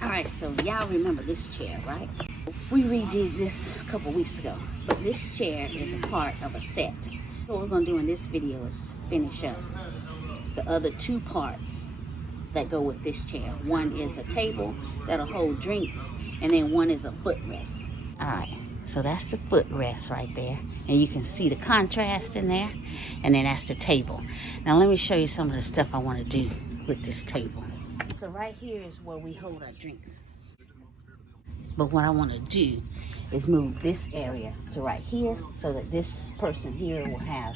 All right, so y'all remember this chair, right? We redid this a couple weeks ago, but this chair is a part of a set. So what we're gonna do in this video is finish up the other two parts that go with this chair. One is a table that'll hold drinks, and then one is a footrest. All right, so that's the footrest right there, and you can see the contrast in there, and then that's the table. Now let me show you some of the stuff I want to do with this table. So right here is where we hold our drinks. But what I want to do is move this area to right here so that this person here will have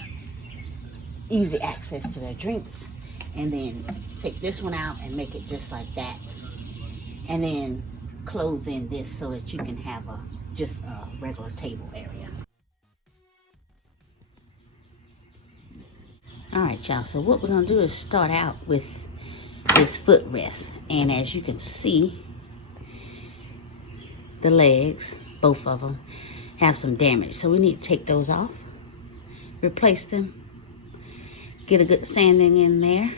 easy access to their drinks. And then take this one out and make it just like that. And then close in this so that you can have just a regular table area. All right, y'all. So what we're going to do is start out with this footrest. And as you can see, the legs, both of them, have some damage. So we need to take those off, replace them, get a good sanding in there,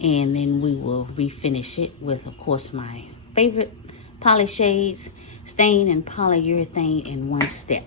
and then we will refinish it with, of course, my favorite poly shades, stain and polyurethane in one step.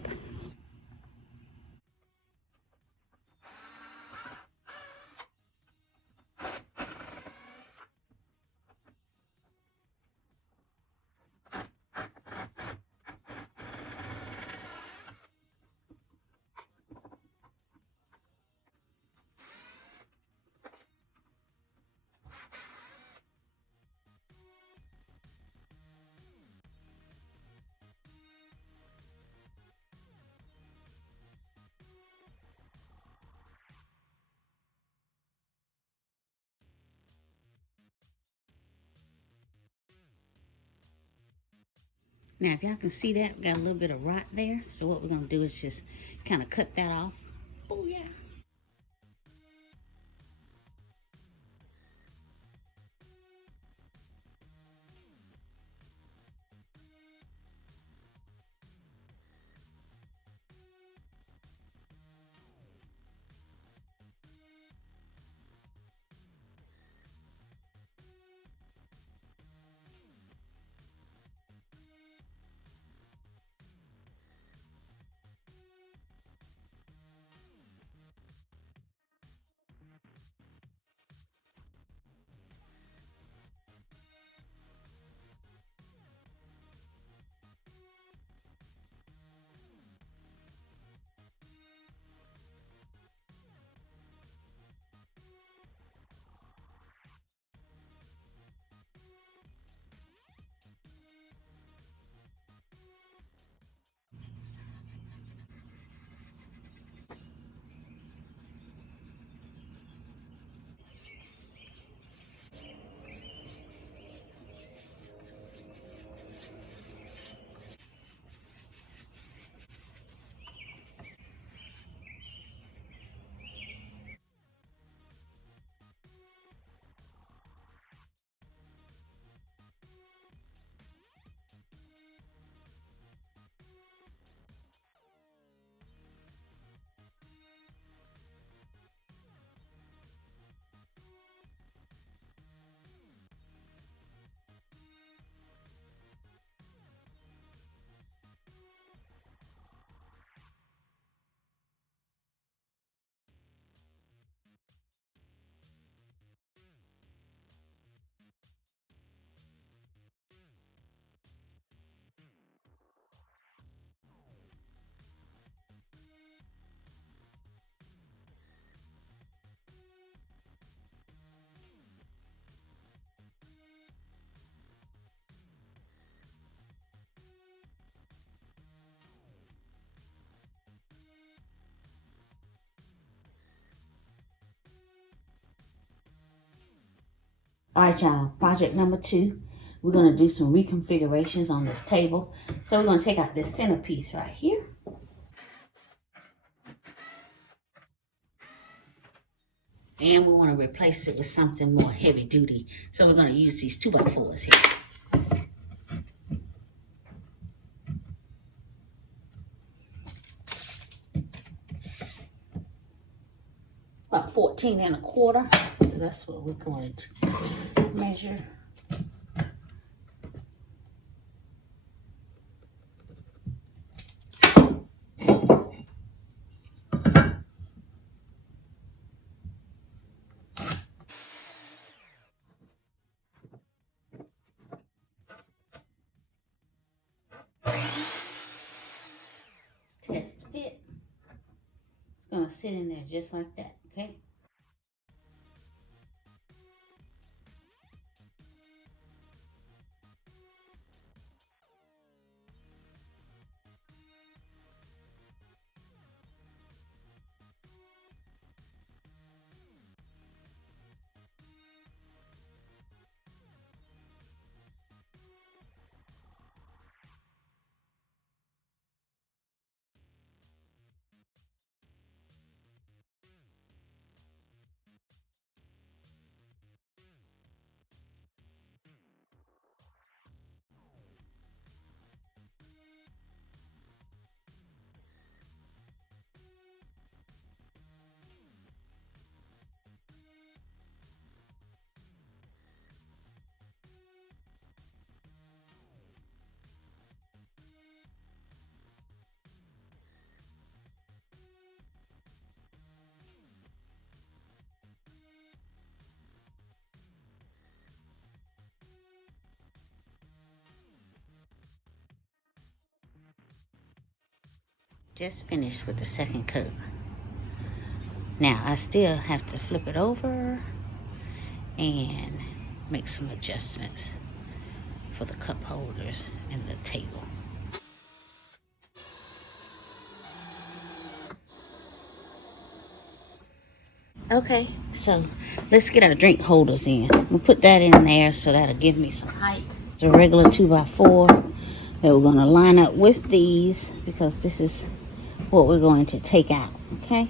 Now, if y'all can see that, we got a little bit of rot there. So what we're going to do is just kind of cut that off. Oh, yeah. All right, y'all, project number 2. We're going to do some reconfigurations on this table. So we're going to take out this centerpiece right here. And we want to replace it with something more heavy duty. So we're going to use these 2x4s here. About 14 1/4. So that's what we're going to measure gonna sit in there just like that, okay? Just finished with the second coat. Now I still have to flip it over and make some adjustments for the cup holders and the table. Okay, so let's get our drink holders in. We'll put that in there so that'll give me some height. It's a regular 2x4 that we're going to line up with these because this is what we're going to take out, okay?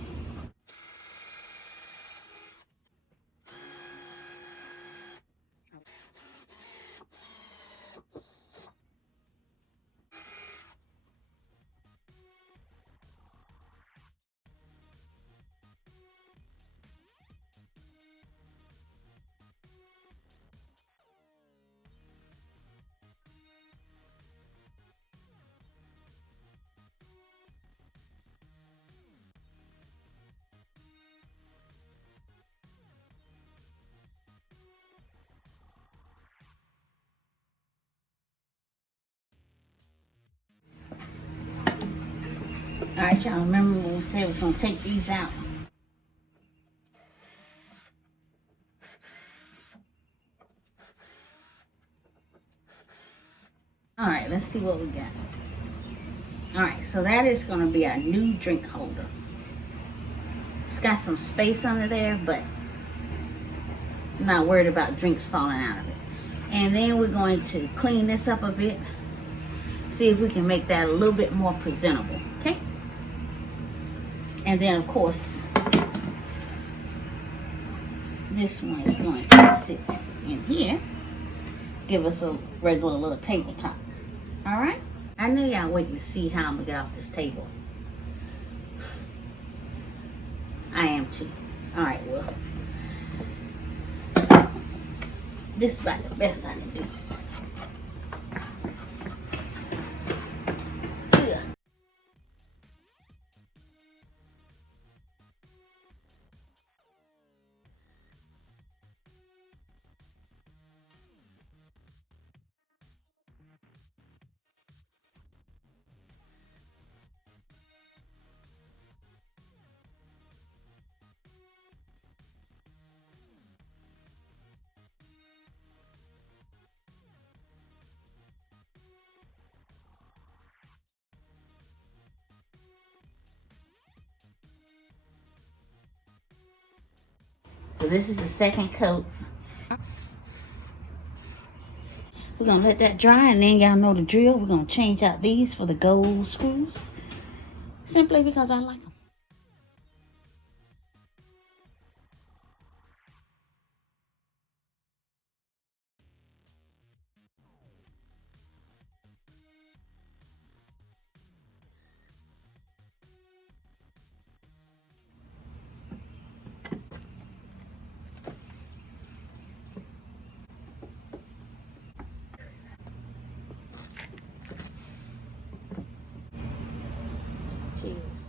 All right, y'all, remember when we said we was going to take these out? All right, let's see what we got. All right, so that is going to be our new drink holder. It's got some space under there, but I'm not worried about drinks falling out of it. And then we're going to clean this up a bit. See if we can make that a little bit more presentable, okay? And then, of course, this one is going to sit in here. Give us a regular little tabletop. All right? I know y'all waiting to see how I'm going to get off this table. I am too. All right, well, this is about the best I can do. So this is the second coat. We're going to let that dry, and then y'all know the drill. We're going to change out these for the gold screws. Simply because I like them. Cheers.